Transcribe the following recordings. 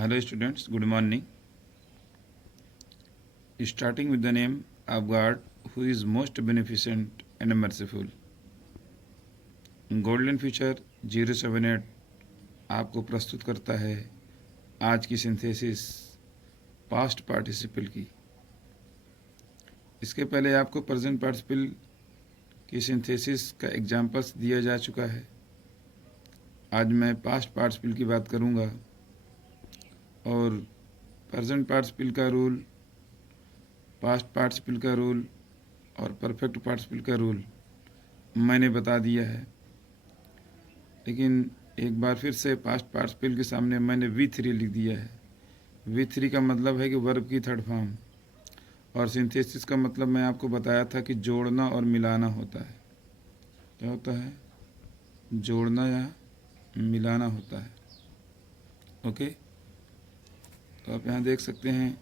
Hello students, good morning. Starting with the name of God who is most beneficent and merciful. Golden future 078 आपको प्रस्तुत करता है आज की सिंथेसिस पास्ट पार्टिसिपल की। इसके पहले आपको प्रेजेंट पार्टिसिपल की सिंथेसिस का एग्जाम्पल्स दिया जा चुका है। आज मैं पास्ट पार्टिसिपल की बात करूंगा और प्रेजेंट पार्टिसिपल का रूल, पास्ट पार्टिसिपल का रूल और परफेक्ट पार्टिसिपल का रूल मैंने बता दिया है। लेकिन एक बार फिर से पास्ट पार्टिसिपल के सामने मैंने V3 लिख दिया है। V3 का मतलब है कि वर्ब की थर्ड फॉर्म, और सिंथेसिस का मतलब मैं आपको बताया था कि जोड़ना और मिलाना होता है। क्या होता है? जोड़ना या मिलाना होता है। ओके, तो आप यहाँ देख सकते हैं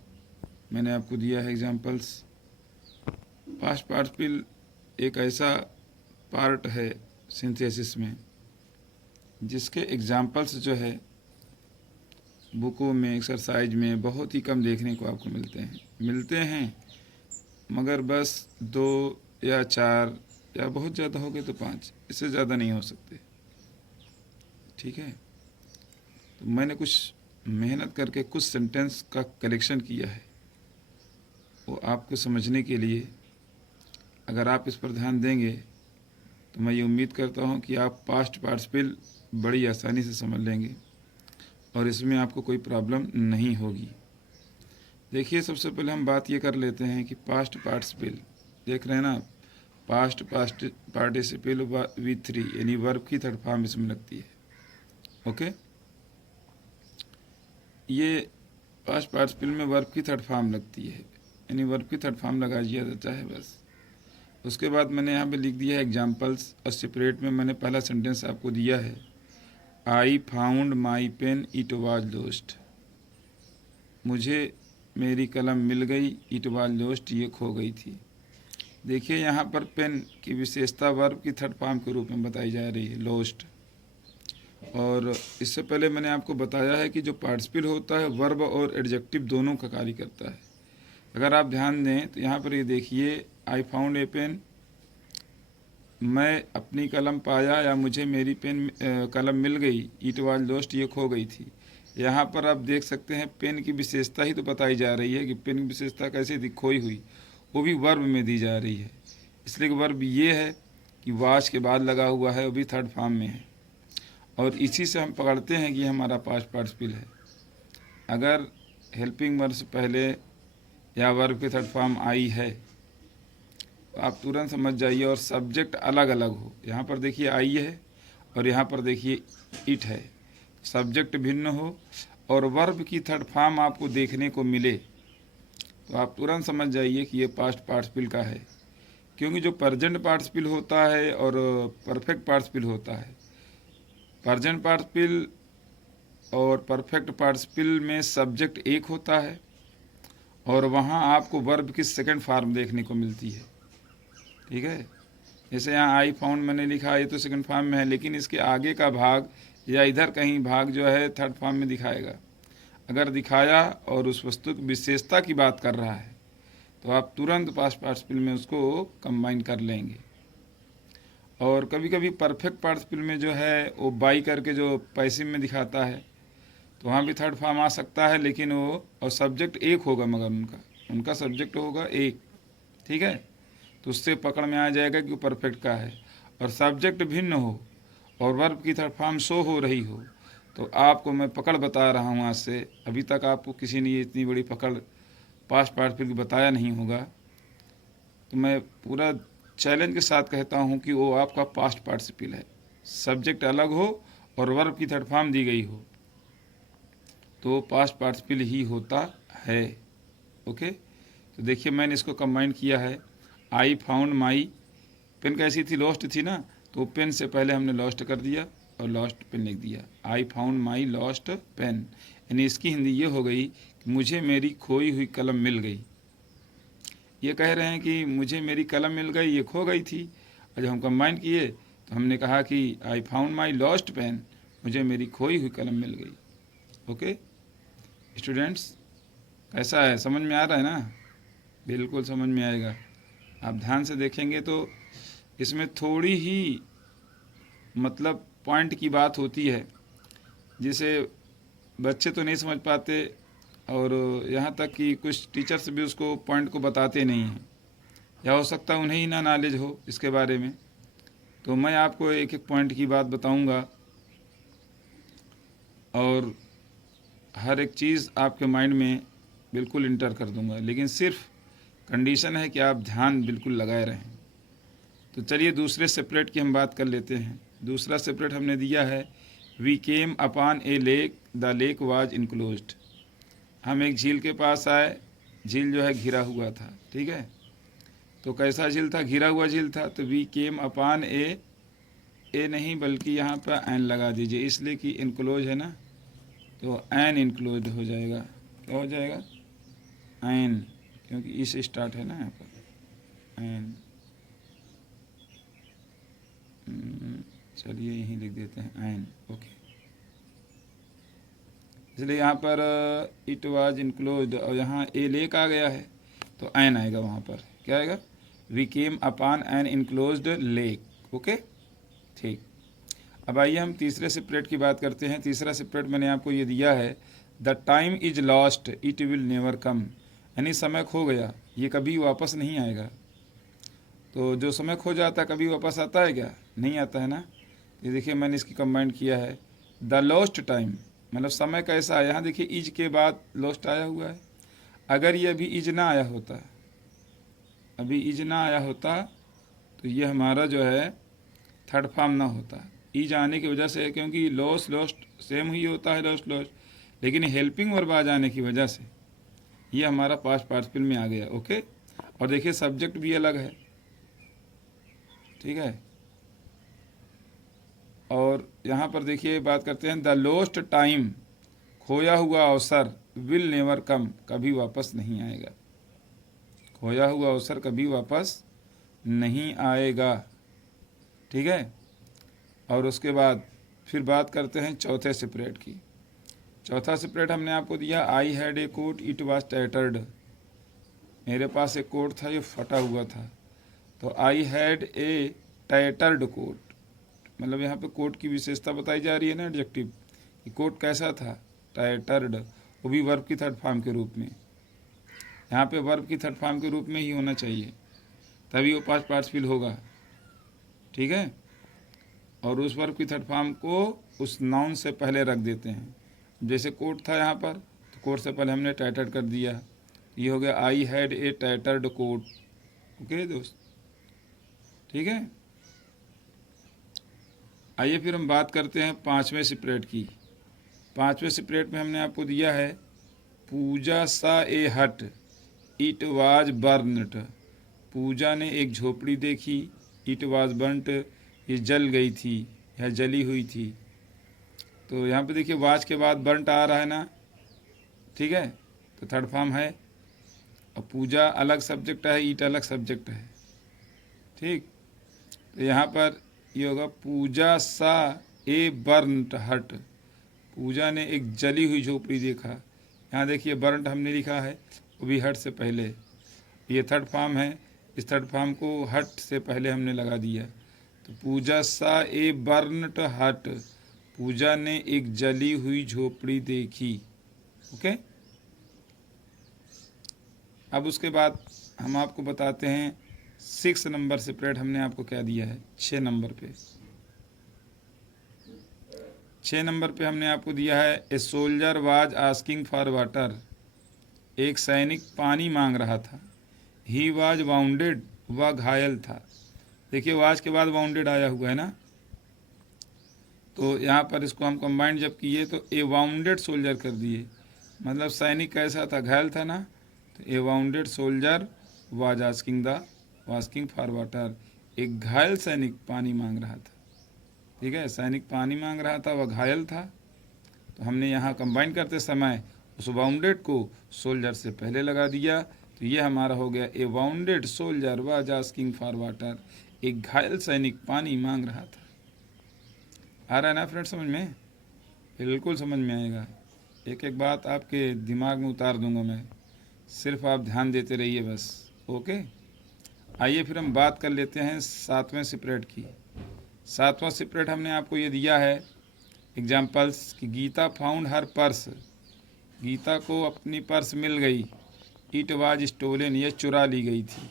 मैंने आपको दिया है एग्जाम्पल्स। पास्ट पार्टिसिपल एक ऐसा पार्ट है सिंथेसिस में जिसके एग्जाम्पल्स जो है बुकों में, एक्सरसाइज में बहुत ही कम देखने को आपको मिलते हैं मगर बस 2 या 4 या बहुत ज़्यादा हो गए तो 5, इससे ज़्यादा नहीं हो सकते। ठीक है, तो मैंने कुछ मेहनत करके कुछ सेंटेंस का कलेक्शन किया है, वो आपको समझने के लिए। अगर आप इस पर ध्यान देंगे तो मैं ये उम्मीद करता हूँ कि आप पास्ट पार्टिसिपल बड़ी आसानी से समझ लेंगे और इसमें आपको कोई प्रॉब्लम नहीं होगी। देखिए, सबसे पहले हम बात ये कर लेते हैं कि पास्ट पार्टिसिपल, देख रहे हैं ना, पास्ट पार्टिसिपल V3 यानी वर्ब की थर्ड फॉर्म इसमें लगती है। ओके, ये पास्ट पार्टिसिपल में वर्ब की थर्ड फॉर्म लगती है, यानी वर्ब की थर्ड फॉर्म लगा दिया जाता है बस। उसके बाद मैंने यहाँ पे लिख दिया है एग्जाम्पल्स, और सेपरेट में मैंने पहला सेंटेंस आपको दिया है, I found my pen it was lost. मुझे मेरी कलम मिल गई, इट वाज लॉस्ट ये खो गई थी। देखिए, यहाँ पर पेन की विशेषता वर्ब की थर्ड फॉर्म के रूप में बताई जा रही है, लॉस्ट। और इससे पहले मैंने आपको बताया है कि जो पार्टिसिपल होता है वर्ब और एडजेक्टिव दोनों का कार्य करता है। अगर आप ध्यान दें तो यहाँ पर ये देखिए, आई फाउंड ए पेन, मैं अपनी कलम पाया या मुझे मेरी कलम मिल गई, इट वाज लॉस्ट ये खो गई थी। यहाँ पर आप देख सकते हैं पेन की विशेषता ही तो बताई जा रही है कि पेन की विशेषता कैसे थी, खोई हुई, वो भी वर्ब में दी जा रही है। इसलिए वर्ब ये है कि वाज के बाद लगा हुआ है, वो भी थर्ड फॉर्म में है, और इसी से हम पकड़ते हैं कि हमारा पास्ट पार्टिसिपल है। अगर हेल्पिंग वर्ब से पहले या वर्ब की थर्ड फॉर्म आई है तो आप तुरंत समझ जाइए, और सब्जेक्ट अलग अलग हो। यहाँ पर देखिए आई है और यहाँ पर देखिए इट है, सब्जेक्ट भिन्न हो और वर्ब की थर्ड फॉर्म आपको देखने को मिले तो आप तुरंत समझ जाइए कि ये पास्ट पार्टिसिपल का है। क्योंकि जो प्रेजेंट पार्टिसिपल होता है और परफेक्ट पार्टिसिपल होता है, प्रेजेंट पार्टिसिपल और परफेक्ट पार्टिसिपल में सब्जेक्ट एक होता है और वहाँ आपको वर्ब की सेकंड फॉर्म देखने को मिलती है। ठीक है, जैसे यहाँ आई फाउंड मैंने लिखा, ये तो सेकंड फॉर्म में है, लेकिन इसके आगे का भाग या इधर कहीं भाग जो है थर्ड फॉर्म में दिखाएगा। अगर दिखाया और उस वस्तु की विशेषता की बात कर रहा है तो आप तुरंत पास्ट पार्टिसिपल में उसको कंबाइन कर लेंगे। और कभी कभी परफेक्ट पार्टिसिपल में जो है वो बाई करके जो पैसिव में दिखाता है तो वहाँ भी थर्ड फॉर्म आ सकता है, लेकिन वो और सब्जेक्ट एक होगा, मगर उनका सब्जेक्ट होगा एक। ठीक है, तो उससे पकड़ में आ जाएगा कि वो परफेक्ट का है। और सब्जेक्ट भिन्न हो और वर्ब की थर्ड फॉर्म शो हो रही हो तो आपको मैं पकड़ बता रहा हूँ आज से, अभी तक आपको किसी ने इतनी बड़ी पकड़ पास्ट पार्टिसिपल की बताया नहीं होगा, तो मैं पूरा चैलेंज के साथ कहता हूँ कि वो आपका पास्ट पार्टिसिपल है। सब्जेक्ट अलग हो और वर्ब की थर्ड फॉर्म दी गई हो तो पास्ट पार्टिसिपल ही होता है। ओके, तो देखिए मैंने इसको कंबाइन किया है। आई फाउंड माई पेन कैसी थी, लॉस्ट थी ना, तो पेन से पहले हमने लॉस्ट कर दिया और लॉस्ट पेन लिख दिया। I found my lost pen, यानी इसकी हिंदी ये हो गई कि मुझे मेरी खोई हुई कलम मिल गई। ये कह रहे हैं कि मुझे मेरी कलम मिल गई, ये खो गई थी। और जब हम कंबाइन किए तो हमने कहा कि I found my lost pen, मुझे मेरी खोई हुई कलम मिल गई। ओके, स्टूडेंट्स कैसा है, समझ में आ रहा है ना? बिल्कुल समझ में आएगा। आप ध्यान से देखेंगे तो इसमें थोड़ी ही मतलब पॉइंट की बात होती है जिसे बच्चे तो नहीं समझ पाते, और यहाँ तक कि कुछ टीचर्स भी उसको पॉइंट को बताते नहीं हैं, या हो सकता है उन्हें ही ना नॉलेज हो इसके बारे में। तो मैं आपको एक एक पॉइंट की बात बताऊंगा और हर एक चीज़ आपके माइंड में बिल्कुल इंटर कर दूंगा, लेकिन सिर्फ कंडीशन है कि आप ध्यान बिल्कुल लगाए रहें। तो चलिए दूसरे सेपरेट की हम बात कर लेते हैं। दूसरा सेपरेट हमने दिया है, we came upon a lake, the lake was enclosed. हम एक झील के पास आए, झील जो है घिरा हुआ था, ठीक है। तो कैसा झील था? घिरा हुआ झील था। तो वी केम अपॉन ए नहीं बल्कि यहाँ पर एन लगा दीजिए, इसलिए कि इनक्लोज है ना, तो एन इनक्लोज हो जाएगा। क्या हो जाएगा? एन, क्योंकि इस स्टार्ट है ना यहाँ पर, एन। चलिए यहीं लिख देते हैं एन, ओके। इसलिए यहाँ पर इट वाज इनक्लोज्ड, और यहाँ ए लेक आ गया है तो एन आएगा वहाँ पर। क्या आएगा? We came upon an enclosed lake, okay, ठीक। अब आइए हम तीसरे सेपरेट की बात करते हैं। तीसरा सेपरेट मैंने आपको ये दिया है, the time is lost it will never come, यानी समय खो गया, ये कभी वापस नहीं आएगा। तो जो समय खो जाता कभी वापस आता है क्या? नहीं आता है ना। ये देखिए मैंने इसकी कंबाइंड किया है, द लॉस्ट टाइम, मतलब समय कैसा है। यहाँ देखिए इज के बाद लॉस्ट आया हुआ है। अगर ये अभी इज ना आया होता, अभी इज ना आया होता, तो ये हमारा जो है थर्ड फॉर्म ना होता। इज आने की वजह से, क्योंकि लॉस लॉस्ट सेम ही होता है, लॉस्ट लॉस्ट, लेकिन हेल्पिंग वर्ब आ जाने की वजह से ये हमारा पास्ट पार्टिसिपल में आ गया, ओके। और देखिए सब्जेक्ट भी अलग है, ठीक है। और यहाँ पर देखिए बात करते हैं, द लॉस्ट टाइम, खोया हुआ अवसर, विल नेवर कम, कभी वापस नहीं आएगा। खोया हुआ अवसर कभी वापस नहीं आएगा, ठीक है। और उसके बाद फिर बात करते हैं चौथे सेपरेट की। चौथा सेपरेट हमने आपको दिया, I had a coat it was tattered, मेरे पास एक कोट था ये फटा हुआ था। तो I had a tattered coat, मतलब यहाँ पे कोट की विशेषता बताई जा रही है ना, एडजेक्टिव, कि कोट कैसा था? टैटर्ड, वो भी वर्ब की थर्ड फॉर्म के रूप में। यहाँ पे वर्ब की थर्ड फॉर्म के रूप में ही होना चाहिए, तभी वो पास्ट पार्टिसिपल होगा, ठीक है। और उस वर्ब की थर्ड फॉर्म को उस नाउन से पहले रख देते हैं। जैसे कोट था यहाँ पर, तो कोट से पहले हमने टैटर्ड कर दिया, ये हो गया I had a tattered coat, okay दोस्त, ठीक है। आइए फिर हम बात करते हैं पांचवें सेपरेट की। पांचवें सेपरेट में हमने आपको दिया है, पूजा सा ए हट इट वाज बर्नट, पूजा ने एक झोपड़ी देखी, इट वाज बर्नट, ये जल गई थी या जली हुई थी। तो यहाँ पे देखिए वाज के बाद बर्नट आ रहा है ना, ठीक है, तो थर्ड फॉर्म है। और पूजा अलग सब्जेक्ट है, ईट अलग सब्जेक्ट है, ठीक। तो यहाँ पर ये होगा, पूजा सा ए बर्नट हट, पूजा ने एक जली हुई झोपड़ी देखा। यहाँ देखिए बर्नट हमने लिखा है, वो भी हट से पहले, ये थर्ड फॉर्म है, इस थर्ड फॉर्म को हट से पहले हमने लगा दिया। तो पूजा सा ए बर्नट हट, पूजा ने एक जली हुई झोपड़ी देखी, ओके। अब उसके बाद हम आपको बताते हैं 6 नंबर सेपरेट हमने आपको क्या दिया है। 6 नंबर पे, 6 नंबर पे हमने आपको दिया है, a soldier was asking for water, एक सैनिक पानी मांग रहा था। ही वाज वाउंडेड, वह घायल था। देखिए वाज के बाद वाउंडेड आया हुआ है ना, तो यहाँ पर इसको हम कंबाइंड जब किए तो ए वाउंडेड सोल्जर कर दिए, मतलब सैनिक कैसा था? घायल था ना। तो A wounded soldier was asking for water, एक घायल सैनिक पानी मांग रहा था, ठीक है। सैनिक पानी मांग रहा था, वह घायल था। तो हमने यहाँ कंबाइन करते समय उस वाउंडेड को सोल्जर से पहले लगा दिया, तो ये हमारा हो गया, A wounded soldier was asking for water, एक घायल सैनिक पानी मांग रहा था। आ रहा है ना फ्रेंड समझ में? बिल्कुल समझ में आएगा, एक एक बात आपके दिमाग में उतार दूंगा मैं, सिर्फ आप ध्यान देते रहिए बस। ओके, आइए फिर हम बात कर लेते हैं 7वें सेपरेट की। 7वां सेपरेट हमने आपको ये दिया है एग्जाम्पल्स कि Gita found her purse, Gita को अपनी पर्स मिल गई। इट वाज स्टोलन, ये चुरा ली गई थी,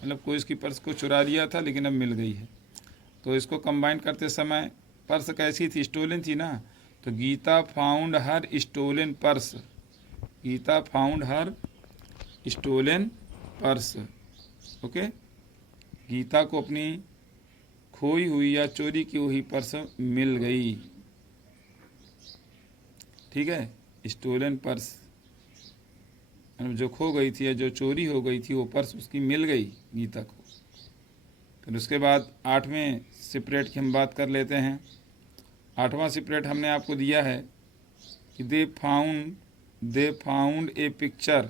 मतलब कोई इसकी पर्स को चुरा लिया था लेकिन अब मिल गई है। तो इसको कंबाइन करते समय पर्स कैसी थी, स्टोलन थी ना, तो Gita found her stolen purse, Gita found her stolen purse. Okay, Gita को अपनी खोई हुई या चोरी की हुई पर्स मिल गई। ठीक है, स्टोलन पर्स मतलब जो खो गई थी या जो चोरी हो गई थी वो पर्स उसकी मिल गई गीता को। फिर उसके बाद 8वें सेपरेट की हम बात कर लेते हैं। 8वां सेपरेट हमने आपको दिया है कि they found a picture,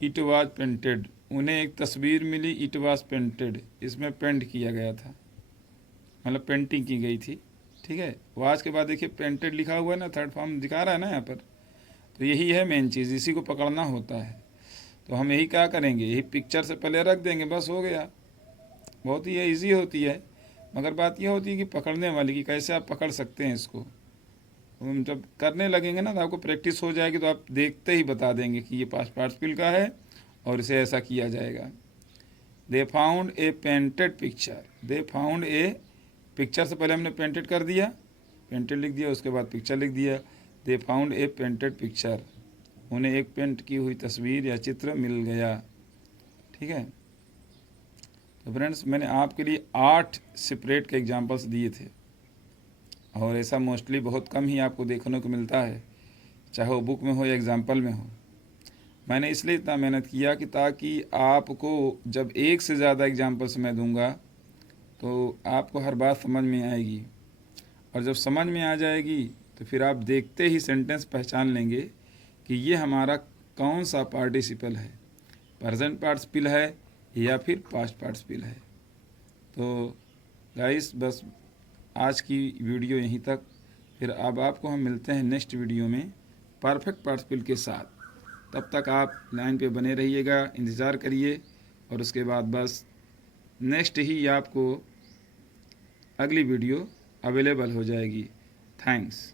it was painted, उन्हें एक तस्वीर मिली, इट वाज पेंटेड, इसमें पेंट किया गया था, मतलब पेंटिंग की गई थी। ठीक है, वाज के बाद देखिए पेंटेड लिखा हुआ है ना, थर्ड फॉर्म दिखा रहा है ना यहाँ पर। तो यही है मेन चीज़, इसी को पकड़ना होता है। तो हम यही क्या करेंगे, यही पिक्चर से पहले रख देंगे, बस हो गया। बहुत ही ईजी होती है, मगर बात यह होती है कि पकड़ने वाली की कैसे आप पकड़ सकते हैं इसको। हम जब करने लगेंगे ना तो आपको प्रैक्टिस हो जाएगी, तो आप देखते ही बता देंगे कि ये पास्ट पार्टिसिपल का है और इसे ऐसा किया जाएगा। They found a painted picture, they found a picture से पहले हमने पेंटेड कर दिया, पेंटेड लिख दिया, उसके बाद पिक्चर लिख दिया। They found a painted picture, उन्हें एक पेंट की हुई तस्वीर या चित्र मिल गया। ठीक है, तो फ्रेंड्स मैंने आपके लिए 8 सेपरेट के एग्जांपल्स दिए थे, और ऐसा मोस्टली बहुत कम ही आपको देखने को मिलता है, चाहे वो बुक में हो या एग्जाम्पल में हो। मैंने इसलिए इतना मेहनत किया कि ताकि आपको जब एक से ज़्यादा एग्जाम्पल्स मैं दूंगा तो आपको हर बात समझ में आएगी, और जब समझ में आ जाएगी तो फिर आप देखते ही सेंटेंस पहचान लेंगे कि ये हमारा कौन सा पार्टिसिपल है, प्रेजेंट पार्टिसिपल है या फिर पास्ट पार्टिसिपल है। तो गाइस बस आज की वीडियो यहीं तक, फिर अब आपको हम मिलते हैं नेक्स्ट वीडियो में परफेक्ट पार्टिसिपल के साथ। तब तक आप लाइन पे बने रहिएगा, इंतज़ार करिए, और उसके बाद बस नेक्स्ट ही आपको अगली वीडियो अवेलेबल हो जाएगी। थैंक्स।